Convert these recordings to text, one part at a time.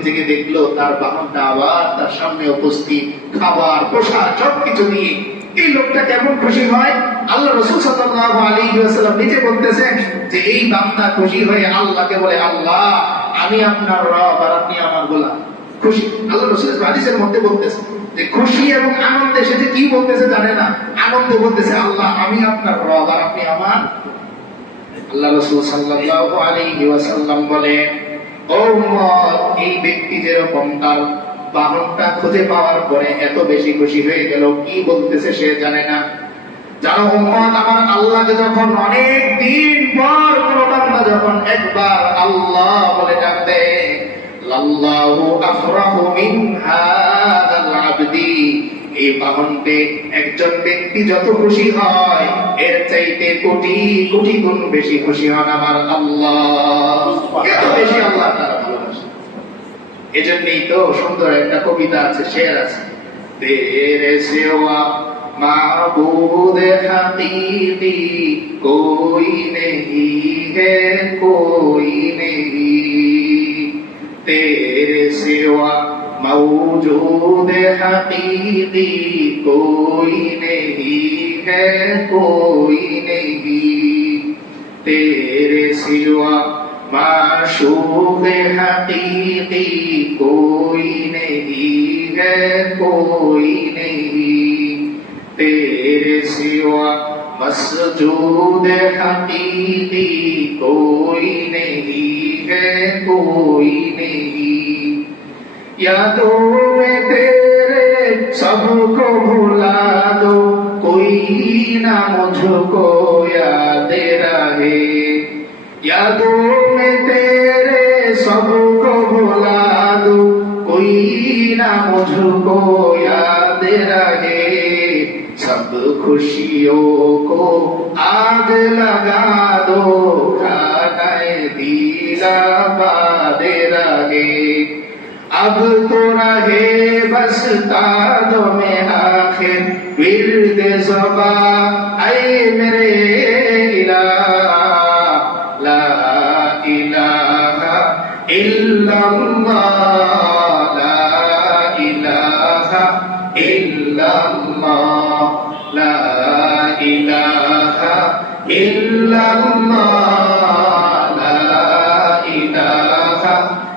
থেকে জেগে দেখল তার বাহনটা আবার তার সামনে উপস্থিত। খাবার, পোশাক, সবকিছু নিয়ে। এই লোকটা কেমন খুশি হয়? আল্লাহ রসুল সাল্লাল্লাহু আলাইহি ওয়াসাল্লাম নিজে বলতেছেন যে, এই বান্দা খুশি হয়ে আল্লাহকে বলে, আল্লাহ, আমি আপনার রব আর আপনি আমার গোলাম। খুশি। আল্লাহ রসুল হাদিসের মধ্যে বলতেছে যে, খুশি এবং আনন্দে সে যে কি বলতেছে জানে না। আনন্দে বলতেছে, আল্লাহ, আমি আপনার রব আর আপনি আমার আল্লাহ রসুল সাল্লাল্লাহু আলাইহি ওয়াসাল্লাম বলে ও উম্মত এই ব্যক্তি যেরকম, তার বাহনটা খুঁজে পাওয়ার পরে এত বেশি খুশি হয়ে গেল, কি বলতেছে সে জানে না। যারা আমার যখন অনেক দিন যখন একবার আল্লাহ বলে এই বাহনতে একজন ব্যক্তি যত খুশি হয়, এর চাইতে কোটি কোটি গুণ বেশি খুশি হন আমার আল্লাহ। এত বেশি আল্লাহ এজন্যই তো সুন্দর একটা কবিতা আছে, শের আছে। তেরে সেওয়া মাহবুদ হাকিকি কোই নেহি হে, কোই নেহি তেরে সেওয়া मौजूद हकीकी कोई नहीं है, कोई नहीं। तेरे सिवा माशूक हकीकी कोई नहीं है, कोई नहीं। तेरे सिवा मसजूद हकीकी कोई नहीं है, कोई नहीं। यादों में तेरे सबको भुला दो कोई ना मुझको याद रहे यादों में तेरे सबको भुला दो कोई ना मुझको याद रहे सब खुशियों को आग लगा दो खानाए दीला बादे रहे अब तो रहे बस तादो में आखिर विरद सोबा आए मेरे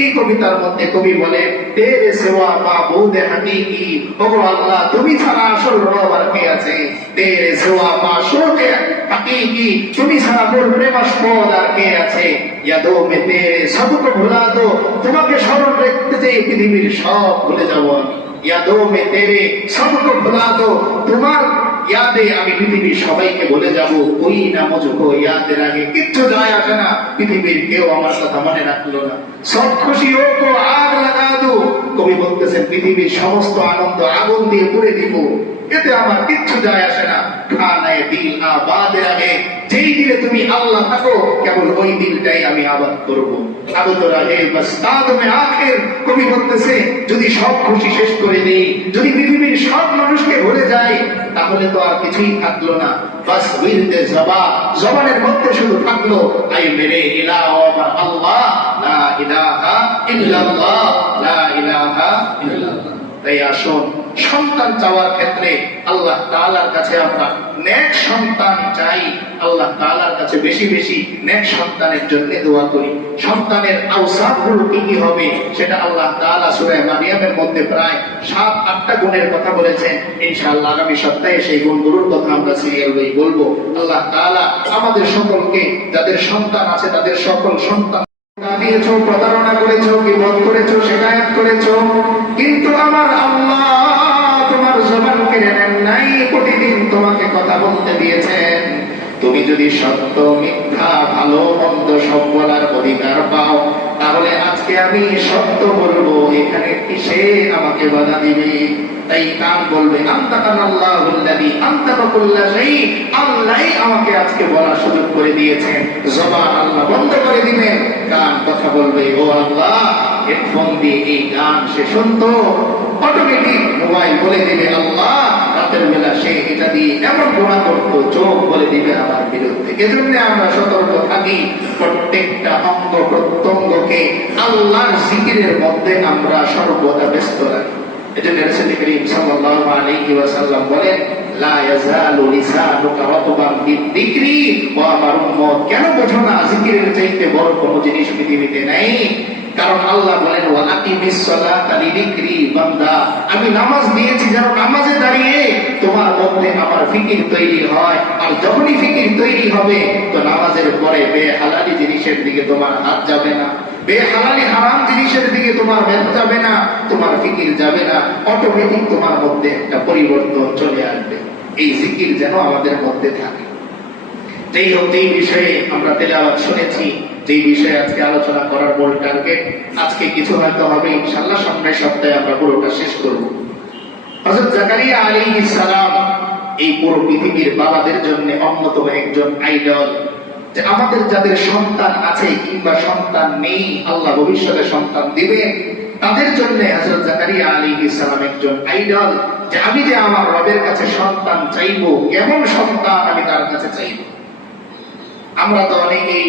এই কবিতার মধ্যে কবি বলে তেরে হাকিকি ওগো আল্লাহ, তুমি ছাড়া আসল রব আর কে আছে? তেরে হাকিকি তুমি ছাড়া মোর আর কে আছে? ইয়াদো মে তেরে দো তোমাকে স্মরণ রাখতে যে পৃথিবীর সব ভুলে যাব আমি। ইয়াদো মে তেরে সবকো দো তোমার ইয়াদে আমি পৃথিবীর সবাইকে বলে যাব, ওই না মুঝকো ইয়াদের আগে কিচ্ছু যায় আসে না। পৃথিবীর কেউ আমার কথা মনে রাখল না। সব খুশি হোক আগ লাগা দো কবি বলতেছেন, পৃথিবীর সমস্ত আনন্দ আগুন দিয়ে পুড়ে দিব। এতে আমার কিচ্ছু যায় আসে না। খানায় আবাদের আগে। যেই তুমি আল্লাহ থাকো, কেবল ওই দিলটাই আমি আবাদ করব। যদি সব খুশি শেষ করে দেই যদি পৃথিবীর সব মানুষকে ভুলে যাই তাহলে তো আর কিছুই থাকল না। বাস উইলদে জবা, জবানের মধ্যে শুধু থাকল, আই মেরে আমার আল্লাহ, লা ইলাহা ইল্লাল্লাহ, লা ইলাহা ইল্লাল্লাহ। তাই আসুন সন্তান চাওয়ার ক্ষেত্রে আল্লাহ তাআলার কাছে আমরা নেক সন্তান চাই। আল্লাহ তাআলার কাছে বেশি বেশি নেক সন্তানের জন্য দোয়া করি। সন্তানের আওসাফগুলো কি কি হবে সেটা আল্লাহ তাআলা সূরা মারিয়ামের মধ্যে প্রায় সাত, আটটা গুণের কথা বলেছেন। ইনশাআল্লাহ আগামী সপ্তাহে সেই গুণগুলোর কথা আমরা সিরিয়াল বলব। আল্লাহ তাআলা আমাদের সকলকে যাদের সন্তান আছে, তাদের সকল সন্তান দিয়েছ, প্রতারণা করেছ, বিপদ করেছ শেখায়ত করেছ। কিন্তু আমার আল্লাহ তোমার জবান কেড়ে নেন নাই তোমাকে কথা বলতে দিয়েছেন। তুমি যদি সত্য, মিথ্যা, ভালো, মন্দ সব বলার অধিকার পাও, তাহলে আজকে আমি সত্য বলব, এখানে কিসে আমাকে বাধা দিবে? তাই কান বলবে আমাকে আজকে বলার সুযোগ করে দিয়েছেন জবান আল্লাহ বন্ধ করে দিবেন। কান কথা বলবে? ও আল্লাহ! হেডফোন দিয়ে এই গান সে শুনতো অটোমেটিক মোবাইল বলে দিবে, আল্লাহ, রাতের বেলা সে এটা দিয়ে এমন গোড়া করতো, চোখ বলে দিবে আমার বিরুদ্ধে। এজন্য আমরা সতর্ক থাকি, প্রত্যেকটা অঙ্গ প্রত্যঙ্গকে আল্লাহর জিকিরের মধ্যে আমরা সর্বদা ব্যস্ত রাখি। এজন্য রাসূল করিম সাল্লাল্লাহু আলাইহি ওয়াসাল্লাম বলেন, লা লিসানুকা রাতবান বিযিকরি ও আমার উম্মত, কেন বোঝো না চাইতে বড় জিনিস পৃথিবীতে নাই? কারণ আল্লাহ বলেন, ওয়া আকিমিস সালাতা লিযিকরি বান্দা, আমি নামাজ দিয়েছি যেন নামাজে দাঁড়িয়ে তোমার মধ্যে আমার ফিকির তৈরি হয়, আর যখনই ফিকির তৈরি হবে, তো নামাজের পরে বে বেহালালি জিনিসের দিকে তোমার হাত যাবে না। বেহালালি হারাম জিনিসের দিকে তোমার মেধ যাবে না, তোমার ফিকির যাবে না অটোমেটিক তোমার মধ্যে একটা পরিবর্তন চলে আসবে। এই জিকির যেন আমাদের মধ্যে থাকে। যেই হোক, যেই বিষয়ে আমরা তেলাওয়াত শুনেছি, যেই বিষয়ে আজকে আলোচনা করার মূল টার্গেট আজকে কিছু হয়তো হবে ইনশাল্লাহ সামনের সপ্তাহে আমরা পুরোটা শেষ করব। হযরত জাকারিয়া আলাইহিস সালাম এই পুরো পৃথিবীর বাবাদের জন্য অন্যতম একজন আইডল যে আমাদের যাদের সন্তান আছে কিংবা সন্তান নেই, আল্লাহ ভবিষ্যতে সন্তান দিবে তাদের জন্য হযরত জাকারিয়া আলাইহিস সালাম একজন আইডল যে আমি যে আমার রবের কাছে সন্তান চাইব সন্তান আমি তার কাছে চাইব? আমরা তো অনেকেই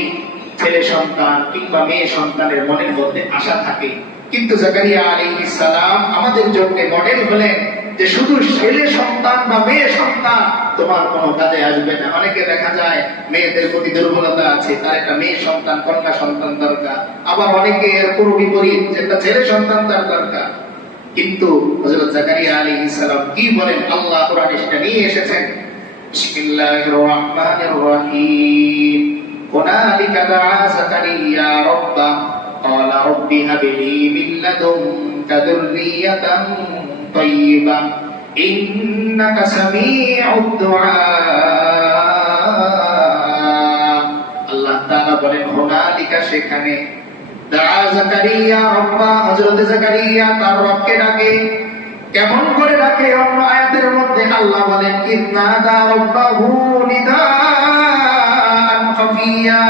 ছেলে সন্তান কিংবা মেয়ে সন্তানের মনের মধ্যে আশা থাকে, কিন্তু জাকারিয়া আলাইহিস সালাম আমাদের জন্য মডেল হলেন যে শুধু ছেলে সন্তান বা মেয়ে সন্তান তোমার কোনো কাজে আসবে না অনেকে দেখা যায় মেয়েদের প্রতি দুর্বলতা আছে তার একটা মেয়ে সন্তান কন্যা সন্তান দরকার আবার অনেকে এর পুরো বিপরীত যে একটা ছেলে সন্তান তার দরকার কিন্তু হযরত জাকারিয়া আলাইহিস সালাম কি বলেন আল্লাহ কোরআনে সেটা নিয়ে এসেছেন বিসমিল্লাহির রহমানির রহিম هنالك دعا زكريا ربه قال رب هب لي من لدنك ذرية طيبة إنك سميع الدعاء আল্লাহ তাআলা বলেন হুনালিকা সেখানে দাআ জাকারিয়া রব্বা হযরত জাকারিয়া তার রবকে ডাকে কেমন করে ডাকে অন্য আয়াতের মধ্যে আল্লাহ বলেন ইন্নাদা রব্বাহু নিদান খাফিয়া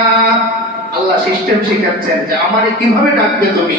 আল্লাহ সিস্টেম শিখাচ্ছেন যে আমারে কিভাবে ডাকবে তুমি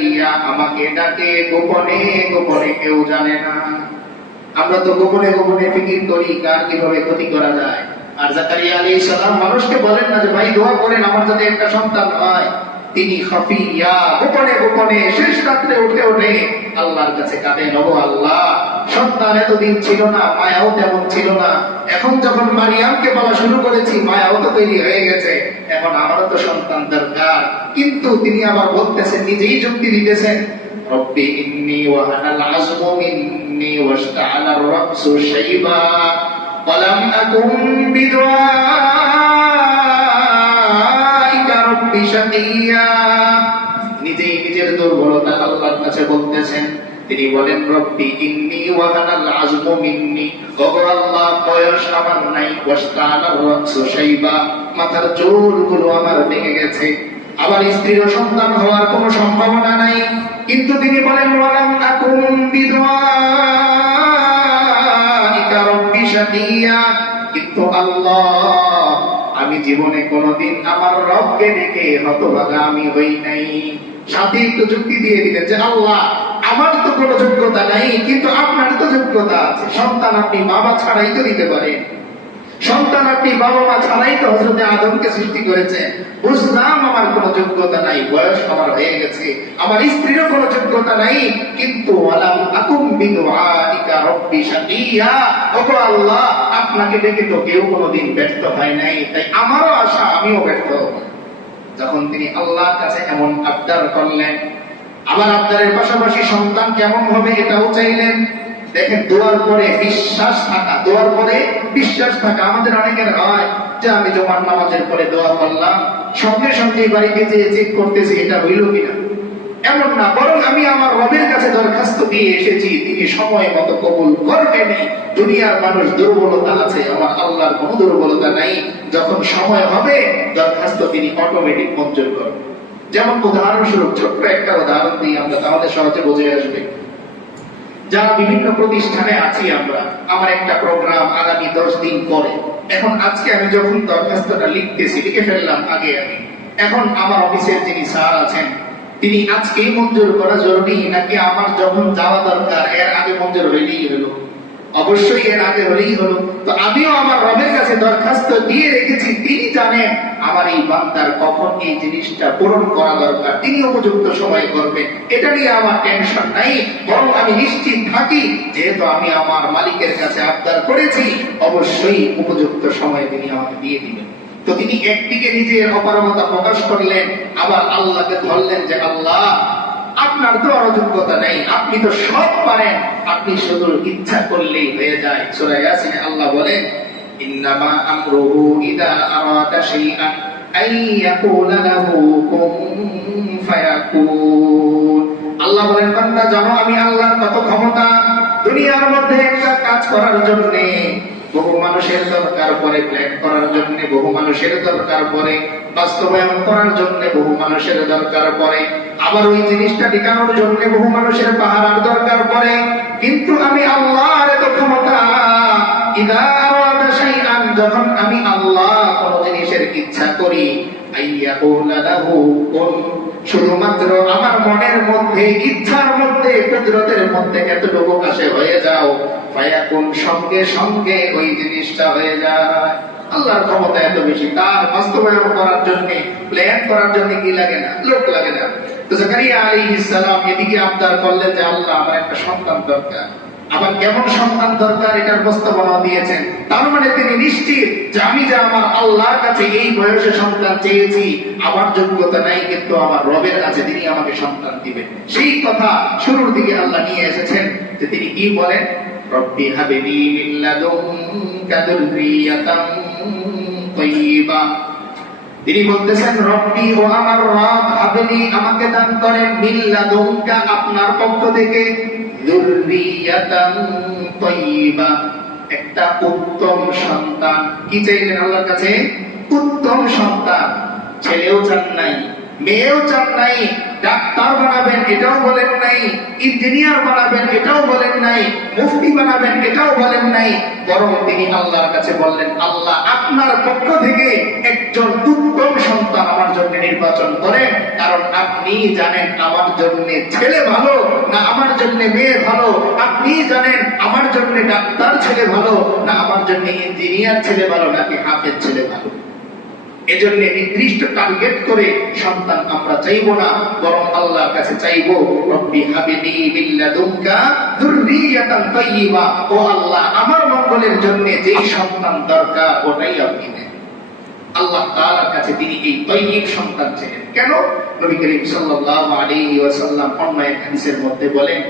জাকারিয়া আমাকে ডাকে গোপনে গোপনে কেউ জানে না। আমরা তো গোপনে গোপনে ফিকির করি, কার কীভাবে ক্ষতি করা যায়? আর জাকারিয়া আলাইহিস সালাম মানুষকে বলেন না যে, ভাই, দোয়া করেন, আমার যাতে একটা সন্তান হয়, তিনি খাফিয়া, গোপনে গোপনে শেষ রাত্রে উঠে উঠে আল্লাহর কাছে কাঁদেন। ও আল্লাহ, সন্তান এতদিন ছিল না, মায়াও তেমন ছিল না। এখন যখন মারিয়ামকে বলা শুরু করেছি, মায়াও তো তৈরি হয়ে গেছে। এখন আমারও তো সন্তান দরকার। কিন্তু তিনি আবার বলতেছেন, নিজেই যুক্তি দিতেছেন, রব্বি ইন্নি ওয়া মিন্নি শাইবা আকুম বিদুআইকা রব্বি শাকিয়া। নিজেই নিজের দুর্বলতা আল্লাহর কাছে বলতেছেন। তিনি বলেন, রব্বি ইন্নি ওয়া আনাল আজমু মিন্নি। আল্লাহ, বয়স আমার নাই ওয়াশতাআলার রাকসু শাইবা। মাথার চুলগুলো আমার ভেঙে গেছে। আবার স্ত্রীর সন্তান হওয়ার কোনো সম্ভাবনা নাই। কিন্তু তিনি বলেন কিন্তু আল্লাহ, আমি জীবনে কোনোদিন আমার রবকে ডেকে হতভাগা আমি হই নাই। সাথে একটু যুক্তি দিয়ে দিলেন যে, আল্লাহ, আমার তো কোনো যোগ্যতা নাই, কিন্তু আপনার তো যোগ্যতা আছে। সন্তান আপনি বাবা ছাড়াই তো দিতে পারেন। সন্তান আপনি বাবা মা ছাড়াই তো হজরতে আদমকে সৃষ্টি করেছে। বুঝলাম আমার কোনো যোগ্যতা নাই, বয়স আমার হয়ে গেছে। আমার স্ত্রীরও কোনো যোগ্যতা নাই, কিন্তু আল্লাহ, আপনাকে ডেকে তো কেউ কোনোদিন ব্যর্থ হয় নাই, তাই আমারও আশা, আমিও ব্যর্থ। যখন তিনি আল্লাহর কাছে এমন আবদার করলেন, আবার আবদারের পাশাপাশি সন্তান কেমন হবে এটাও চাইলেন দেখেন, দোয়ার পরে বিশ্বাস থাকা, দোয়ার পরে বিশ্বাস থাকা আমাদের অনেকের হয় যে আমি জমার নামাজের পরে দোয়া করলাম, সঙ্গে সঙ্গে বাড়িতে যেয়ে চেক করতেছি, এটা হইল কিনা? এমন না, বরং আমি আমার রবের কাছে দরখাস্ত দিয়ে এসেছি, তিনি সময় মতো কবুল করবেনই দুনিয়ার মানুষ দুর্বলতা আছে, আমার আল্লাহর কোনো দুর্বলতা নাই। যখন সময় হবে, দরখাস্ত তিনি অটোমেটিক মঞ্জুর করবেন। যেমন উদাহরণস্বরূপ, ছোট্ট একটা উদাহরণ দিই আমরা, তাহলে সহজে বুঝে আসবে। যারা বিভিন্ন প্রতিষ্ঠানে আছি আমরা, আমার একটা প্রোগ্রাম আগামী দশ দিন পরে। এখন আজকে আমি যখন দরখাস্তটা লিখতেছি, লিখে ফেললাম আগে আমি। এখন আমার অফিসের যিনি স্যার আছেন, তিনি আজকেই মঞ্জুর করা জরুরি, নাকি আমার যখন যাওয়া দরকার, এর আগে মঞ্জুর হইলেই হলো অবশ্যই এর আগে হলেই হলো। তো আমিও আমার রবের কাছে দরখাস্ত দিয়ে রেখেছি। তিনি জানেন আমার এই বান্দার কখন এই জিনিসটা পূরণ করা দরকার। তিনি উপযুক্ত সময় করবেন। এটা নিয়ে আমার টেনশন নাই। বরং আমি নিশ্চিত থাকি, যেহেতু আমি আমার মালিকের কাছে আবদার করেছি, অবশ্যই উপযুক্ত সময় তিনি আমাকে দিয়ে দিবেন। তো তিনি একদিকে নিজের অপারগতা প্রকাশ করলেন। আবার আল্লাহকে ধরলেন যে, আল্লাহ আপনার তো আর যোগ্যতা নেই। আপনি তো সব পারেন। আপনি শুধু ইচ্ছা করলেই হয়ে যায়। সূরা ইয়াসিনে আল্লাহ বলেন, ইন্নামা আমরুহু ইদা আরাদা শাইআন আই ইয়াকুলা লাহু কুন ফায়াকুন। আল্লাহ বলেন, বান্দা জানো, আমি আল্লাহর কত ক্ষমতা। দুনিয়ার মধ্যে একটা কাজ করার জন্য বহু মানুষের দরকার পড়ে প্ল্যান করার জন্য, বহু মানুষের দরকার পড়ে বাস্তবায়ন করার জন্য, বহু মানুষের দরকার পড়ে আবার ওই জিনিসটা টিকানোর জন্য বহু মানুষের পাহারার দরকার পড়ে কিন্তু আমি আল্লাহর এত ক্ষমতা যখন আমি আল্লাহ কোন জিনিসের ইচ্ছা করি শুধুমাত্র আমার মনের মধ্যে, ইচ্ছার মধ্যে, কুদরতের মধ্যে এতটুকু আসে হয়ে যাও, ফায়াকুন সঙ্গে সঙ্গে ওই জিনিসটা হয়ে যায়। আল্লাহর ক্ষমতা এত বেশি, তার বাস্তবায়ন করার জন্য প্ল্যান করার জন্য কি লাগে না? লোক লাগে না। তো জাকারিয়া আলাইহিস সালাম এদিকে আবদার করলেন যে, আল্লাহ, আমার একটা সন্তান দরকার। আবার কেমন সন্তান দরকার এটার প্রস্তাবনা দিয়েছেন। তার মানে তিনি নিশ্চিত যে আমি যে আমার আল্লাহর কাছে এই বয়সে সন্তান চেয়েছি, আমার যোগ্যতা নাই, কিন্তু আমার রবের কাছে তিনি আমাকে সন্তান দিবেন। সেই কথা শুরুর দিকে আল্লাহ নিয়ে এসেছেন যে তিনি কি বলেন? রব্বি হাবিনি মিন লাদুনকা যুররিয়াতান তাইয়্যিবা তিনি বলতেছেন, রব্বি ও আমার রব হাবেলি আমাকে দান করেন মিল্লাদুনকা আপনার পক্ষ থেকে। একটা উত্তম সন্তান। কি চাইলেন আল্লাহর কাছে? উত্তম সন্তান। ছেলেও চান নাই, মেয়েও চান নাই, ডাক্তার বানাবেন এটাও বলেন নাই, ইঞ্জিনিয়ার বানাবেন এটাও বলেন নাই, মুফতি বানাবেন এটাও বলেন নাই, বরং তিনি আল্লাহর কাছে বললেন, আল্লাহ আপনার পক্ষ থেকে একজন আপনি জানেন আমার জন্য ছেলে ভালো না আমার জন্য মেয়ে ভালো? আপনি জানেন আমার জন্য ডাক্তার ছেলে ভালো না আমার জন্য ইঞ্জিনিয়ার ছেলে ভালো নাকি হাফেজ ছেলে ভালো? এজন্য নির্দিষ্ট টার্গেট করে সন্তান আমরা চাইব না, বরং আল্লাহর কাছে চাইব, রব্বি হাবিনি মিল্লাদুনকা যুররিয়াতান তাইয়্যিবা ও আল্লাহ, আমার মঙ্গলের জন্য যেই সন্তান দরকার, ওটাই আপনি দেন আল্লাহ কাছে তিনি এই সন্তান ছিলেন। কেন? নবী করিম হাদিসের মধ্যে বলেন,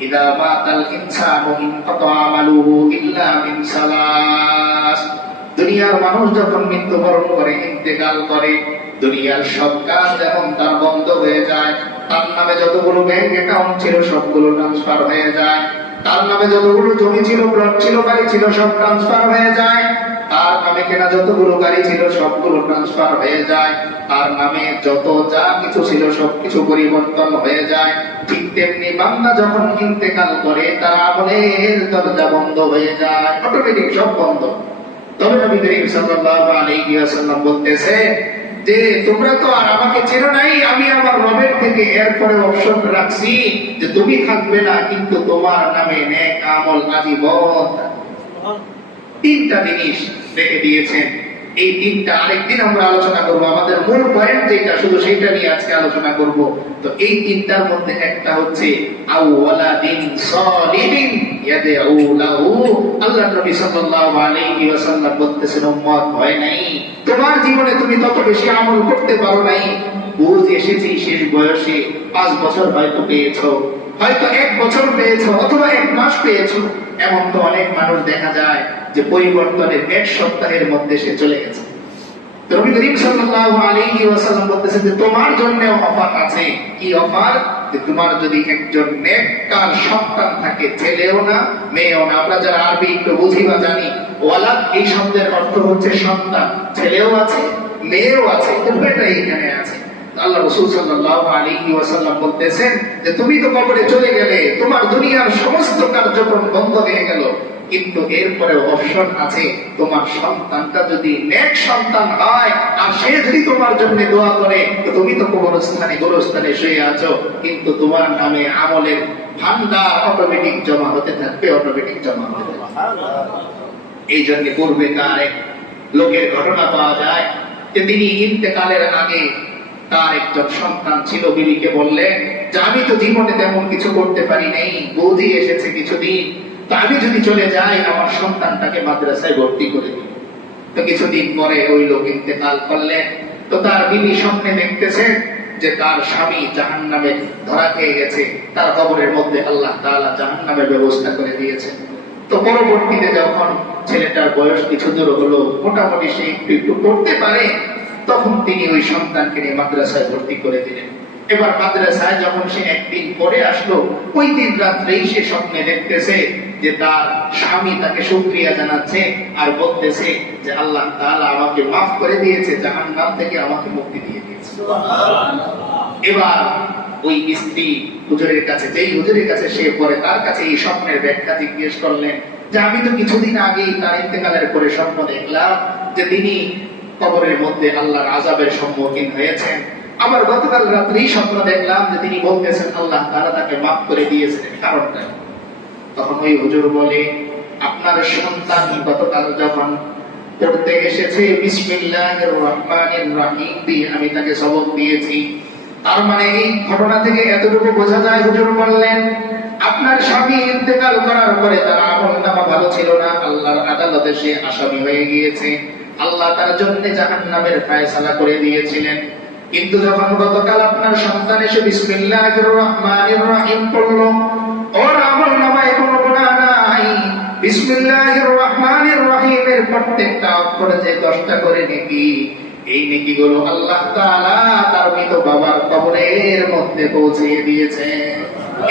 ইদা ইল্লা মিন সালাস। দুনিয়ার মানুষ যখন মৃত্যুবরণ করে, ইন্তেকাল করে, দুনিয়ার সব কাজ যখন তার বন্ধ হয়ে যায়, তার নামে যতগুলো ব্যাংক অ্যাকাউন্ট ছিল সবগুলো ট্রান্সফার হয়ে যায়, তার নামে যতগুলো জমি ছিল প্লট ছিল, বাড়ি ছিল, সব ট্রান্সফার হয়ে যায়। তার নামে কেনা যতগুলো গাড়ি ছিল, সবগুলো ট্রান্সফার হয়ে যায়। তার নামে যত যা কিছু ছিল, সবকিছু পরিবর্তন হয়ে যায়। ঠিক তেমনি বান্দা যখন ইন্তেকাল করে, তার আমলের দরজা বন্ধ হয়ে যায়। অটোমেটিক সব বন্ধ। তবে নবী করিম সাল্লাল্লাহু আলাইহি ওয়াসাল্লাম বলতেছে যে, তোমরা তো আর আমাকে চেনো নাই, আমি আমার রবের থেকে এরপরে অপশন রাখছি যে তুমি থাকবে না, কিন্তু তোমার নামে নেক আমল আজীবন তিনটা জিনিস রেখে দিয়েছেন। এই তিনটা আরেকদিন আমরা আলোচনা করব। আমাদের মূল পয়েন্ট যেটা, শুধু সেইটা নিয়ে আজকে আলোচনা করব। তো এই তিনটার মধ্যে একটা হচ্ছে তোমার জীবনে তুমি তত বেশি আমল করতে পারো নাই। শেষ বয়সে পাঁচ বছর হয়তো পেয়েছ, হয়তো এক বছর পেয়েছ, অথবা এক মাস পেয়েছ। এমন তো অনেক মানুষ দেখা যায় যে পরিবর্তনের এক সপ্তাহের মধ্যে সে চলে গেছে। তোমার জন্য অফার আছে। কি অফার? তোমার যদি একজন নেককার সন্তান থাকে, ছেলেও না, মেয়েও না। আমরা যারা আরবি একটু বুঝি বা জানি ওয়ালাদ এই শব্দের অর্থ হচ্ছে সন্তান। ছেলেও আছে, মেয়েও আছে এখানে আছে। আল্লাহ রসুল সাল্লাল্লাহু আলাইহি ওয়াসাল্লাম বলতেছেন যে তুমি তো কবরে চলে গেলে তোমার দুনিয়ার সমস্ত কার্যক্রম বন্ধ হয়ে গেল। কিন্তু এরপরে অপশন আছে তোমার সন্তানটা যদি নেক সন্তান হয় আর সে যদি তোমার জন্য দোয়া করে তুমি তো কবরস্থানে গোরস্থানে শুয়ে আছো। কিন্তু তোমার নামে আমলের ভান্ডার অটোমেটিক জমা হতে থাকবে অটোমেটিক জমা হতে এই জন্য পূর্বে তার লোকের ঘটনা পাওয়া যায় যে তিনি ইন্তেকালের আগে তার একজন সন্তান ছিল বিবিকে বললেন যে আমি তো জীবনে তেমন কিছু করতে পারি নাই বৌদি এসেছে কিছুদিন। তো আমি যদি চলে যাই, আমার সন্তানটাকে মাদ্রাসায় ভর্তি করে দিই। তো কিছুদিন পরে ওই লোক ইন্তেকাল করলেন তো তার বিবি স্বপ্নে দেখতেছে যে তার স্বামী জাহান নামে ধরা খেয়ে গেছে। তার কবরের মধ্যে আল্লাহ তাআলা জাহান নামের ব্যবস্থা করে দিয়েছে। তো পরবর্তীতে যখন ছেলেটার বয়স কিছু দূর হলো, মোটামুটি সে একটু একটু পড়তে পারে তখন তিনি ওই সন্তানকে নিয়ে মাদ্রাসায় ভর্তি করে দিলেন। এবার মাদ্রাসায় যখন সে একদিন পরে আসলো, ওই দিন রাত্রেই সে স্বপ্নে দেখতেছে যে তার স্বামী তাকে সুক্রিয়া জানাচ্ছে আর বলতেছে যে আল্লাহ তাআলা আমাকে মাফ করে দিয়েছে জাহান নাম থেকে আমাকে মুক্তি দিয়ে দিয়েছে। এবার ওই স্ত্রী হুজুরের কাছে, যেই হুজুরের কাছে সে পরে তার কাছে এই স্বপ্নের ব্যাখ্যা জিজ্ঞেস করলেন যে, আমি তো কিছুদিন আগেই তার ইন্তেকালের পরে স্বপ্ন দেখলাম যে তিনি কবরের মধ্যে আল্লাহর আজাবের সম্মুখীন হয়েছেন আবার গতকাল রাত্রেই স্বপ্ন দেখলাম যে তিনি বলতেছেন, আল্লাহ তারা তাকে মাফ করে দিয়েছেন। কারণটা। তখন ওই হুজুর বলে, আপনার সন্তান গতকাল যখন পড়তে এসেছে, বিসমিল্লাহির রহমানির রহিম দিয়ে আমি তাকে সবক দিয়েছি। তার মানে এই ঘটনা থেকে এতটুকু বোঝা যায়, হুজুর বললেন, আপনার স্বামী ইন্তেকাল করার পরে তার আমল নামা ভালো ছিল না। আল্লাহর আদালতে সে আসামি হয়ে গিয়েছে। আল্লাহ তার জন্য জাহান্নামের ফায়সালা করে দিয়েছিলেন। কিন্তু যখন গতকাল আপনার সন্তান এসে বিসমিল্লাহির রহমানির রহিম পড়ল, ওর আমল নামায় কোনো গুনাহ নাই। বিসমিল্লাহির রহমানির প্রত্যেকটা যে দশটা করে নেকি, এই নেকি গুলো আল্লাহ তাআলা তার মৃত বাবার কবরের মধ্যে পৌঁছিয়ে দিয়েছে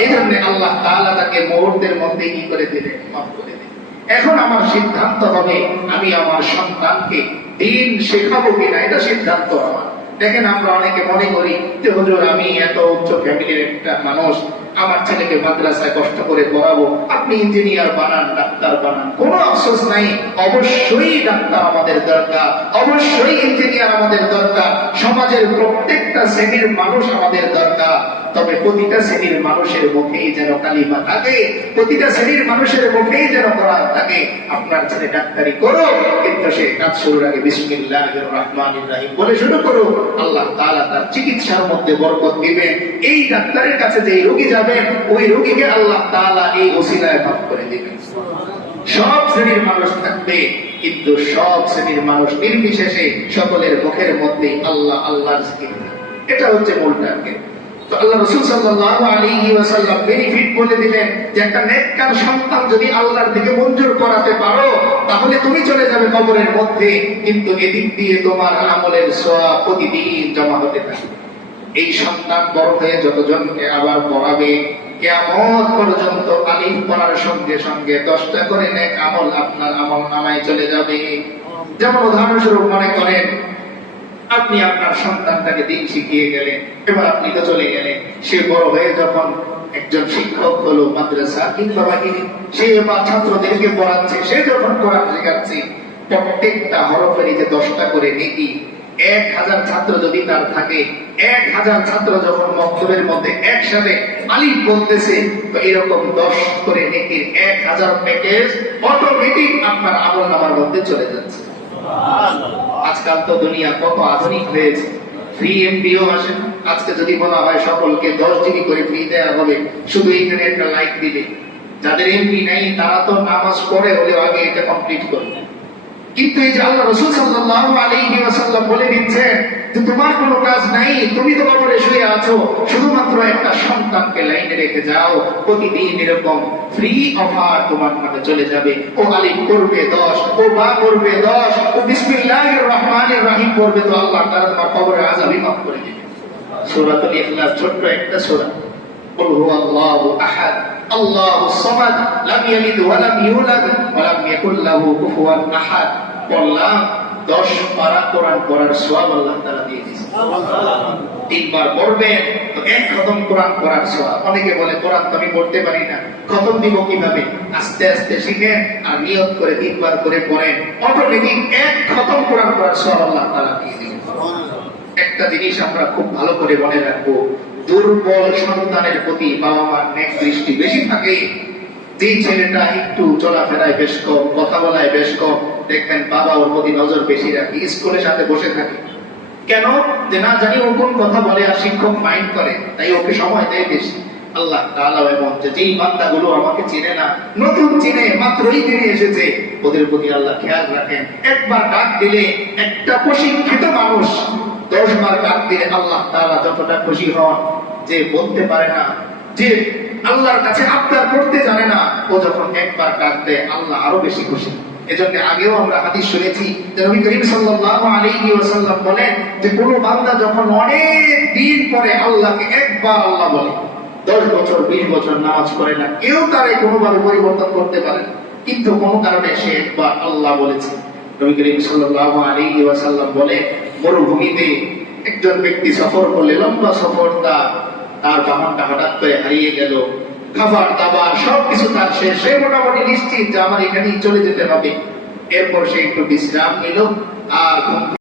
এই জন্য আল্লাহ তাআলা তাকে মুহূর্তের মধ্যে কি করে দিলেন? মাফ করে দিলেন এখন আমার সিদ্ধান্ত হবে, আমি আমার সন্তানকে দিন শেখাবো কিনা, এটা সিদ্ধান্ত আমার। দেখেন আমরা অনেকে মনে করি যে, হুজুর, আমি এত উচ্চ ফ্যামিলির একটা মানুষ আমার ছেলেকে মাদ্রাসায় কষ্ট করে পড়াবো, আপনি ইঞ্জিনিয়ার বানান, ডাক্তার বানান, কোনো আফসোস নাই। অবশ্যই ডাক্তার আমাদের দরকার, অবশ্যই ইঞ্জিনিয়ার আমাদের দরকার, সমাজের প্রত্যেকটা শ্রেণির মানুষ আমাদের দরকার। তবে প্রতিটা শ্রেণির মানুষের মুখেই যেন কালিমা থাকে, প্রতিটা শ্রেণির মানুষের মুখেই যেন কোরআন থাকে। আপনার ছেলে ডাক্তারি করো কিন্তু সে কাজ শুরুর আগে বিসমিল্লাহির রহমানির রহিম বলে শুরু করো আল্লাহ তাআলা তার চিকিৎসার মধ্যে বরকত দিবেন। এই ডাক্তারের কাছে যে রোগী যাবেন ওই রোগীকে আল্লাহ তাআলা এই ওসিলায় মাফ করে দিবেন। সব শ্রেণির মানুষ থাকবে, কিন্তু সব শ্রেণির মানুষ নির্বিশেষে সকলের মুখের মধ্যে আল্লাহ আল্লাহর এটা হচ্ছে মূল টার্গেট আল্লাহ তাহলে তুমি চলে যাবে কবরের মধ্যে, কিন্তু এদিক দিয়ে তোমার আমলের সওয়াব প্রতিদিন জমা হতে থাকবে। এই সন্তান বড় হয়ে যতজনকে আবার পড়াবে কেমন পর্যন্ত আলিম পড়ার সঙ্গে সঙ্গে দশটা করে নেক আমল আপনার আমল নামায় চলে যাবে। যেমন উদাহরণস্বরূপ মনে করেন, আপনি আপনার সন্তানটাকে দিন শিখিয়ে গেলেন, এবার আপনি তো চলে গেলেন। সে বড় হয়ে যখন একজন শিক্ষক হলো, মাদ্রাসা কিংবা বাহিনী সে এবার ছাত্রদেরকে পড়াচ্ছে, সে যখন কোরআন শেখাচ্ছে, প্রত্যেকটা হরফের যে দশটা করে নেকি এক হাজার ছাত্র যদি তার থাকে এক হাজার ছাত্র যখন মক্তবের মধ্যে একসাথে বলতেছে তো এরকম দশ করে নেকির এক হাজার প্যাকেজ অটোমেটিক আপনার আমল নামার মধ্যে চলে যাচ্ছে। আজকাল তো দুনিয়া কত আধুনিক হয়েছে। ফ্রি এমপিও আসে আজকে যদি বলা হয় সকলকে দশ জিবি করে ফ্রি দেওয়া হবে শুধু এখানে একটা লাইক দিবে। যাদের এমপি নাই তারা তো নামাজ পড়ে হলেও আগে এটা কমপ্লিট করবে। কিন্তু এই যে আল্লাহ রসুল সাল্লাল্লাহু আলাইহি ওয়াসাল্লাম বলে দিচ্ছেন যে তোমার কোনো কাজ নাই তুমি তো কবরে শুয়ে আছো শুধুমাত্র একটা সন্তানকে লাইনে রেখে যাও প্রতিদিন এরকম ফ্রি অফার তোমার নামে চলে যাবে ও আলিম করবে দশ ও বা করবে দশ ও বিসমিল্লাহির রহমানির রহিম করবে তো আল্লাহ তাআলা তোমার কবরে আযাবই মাফ করে দিবে সূরাতুল ইখলাস ছোট্ট একটা সূরা قل هو الله احد الله الصمد لم يلد ولم يولد ولم يكن له كفوا احد বললাম দশ পারা কোরআন পড়ার সওয়াব আল্লাহ তাআলা দিয়ে দিয়েছে তিনবার পড়বেন তো এক খতম কোরআন পড়ার সওয়াব। অনেকে বলে কোরআন তো আমি পড়তে পারি না। খতম দিব কীভাবে? আস্তে আস্তে শিখেন আর নিয়ত করে তিনবার করে পড়েন। অটোমেটিক এক খতম কোরআন পড়ার সওয়াব আল্লাহ তাআলা দিয়ে দিবেন একটা জিনিস আমরা খুব ভালো করে মনে রাখব দুর্বল সন্তানের প্রতি বাবা মার নেক দৃষ্টি বেশি থাকে। যে ছেলেটা একটু চলাফেরায় বেশ কম কথা বলায় বেশ কম দেখবেন বাবা ওর প্রতি নজর বেশি রাখে, স্কুলের সাথে বসে থাকে। কেন? যে না জানি ও কোন কথা বলে আর শিক্ষক মাইন্ড করে, তাই ওকে সময় দেয় বেশি। আল্লাহ তাআলা এমন যে যেই আমাকে চিনে না, নতুন চিনে, মাত্রই এসেছে। ওদের প্রতি আল্লাহ খেয়াল রাখেন, একবার ডাক দিলে একটা প্রশিক্ষিত মানুষ ডাক দিলে আল্লাহ তাআলা যতটা খুশি হন, যে বলতে পারে না, যে আল্লাহর কাছে আবদার করতে জানে না, ও যখন একবার ডাক দেয়, আল্লাহ আরও বেশি খুশি। এজন্য আগেও আমরা হাদিস শুনেছি নবী করিম সাল্লাল্লাহু আলাইহি ওয়াসাল্লাম বলেন যে কোন বান্দা যখন অনেক দিন পরে আল্লাহকে একবার আল্লাহ বলে, দশ বছর, বিশ বছর নামাজ করে না, কেউ তারে কোনোভাবে পরিবর্তন করতে পারে কিন্তু কোনো কারণে সে একবার আল্লাহ বলেছে। নবী করিম সাল্লাল্লাহু আলাইহি ওয়াসাল্লাম বলে, মরুভূমিতে একজন ব্যক্তি সফর করলে, লম্বা সফর তার বাহনটা হঠাৎ করে হারিয়ে গেল খাবার, দাবার, সবকিছু তার শেষ। সে মোটামুটি নিশ্চিত যে আমার এখানেই চলে যেতে হবে। এরপর সে একটু বিশ্রাম নিল আর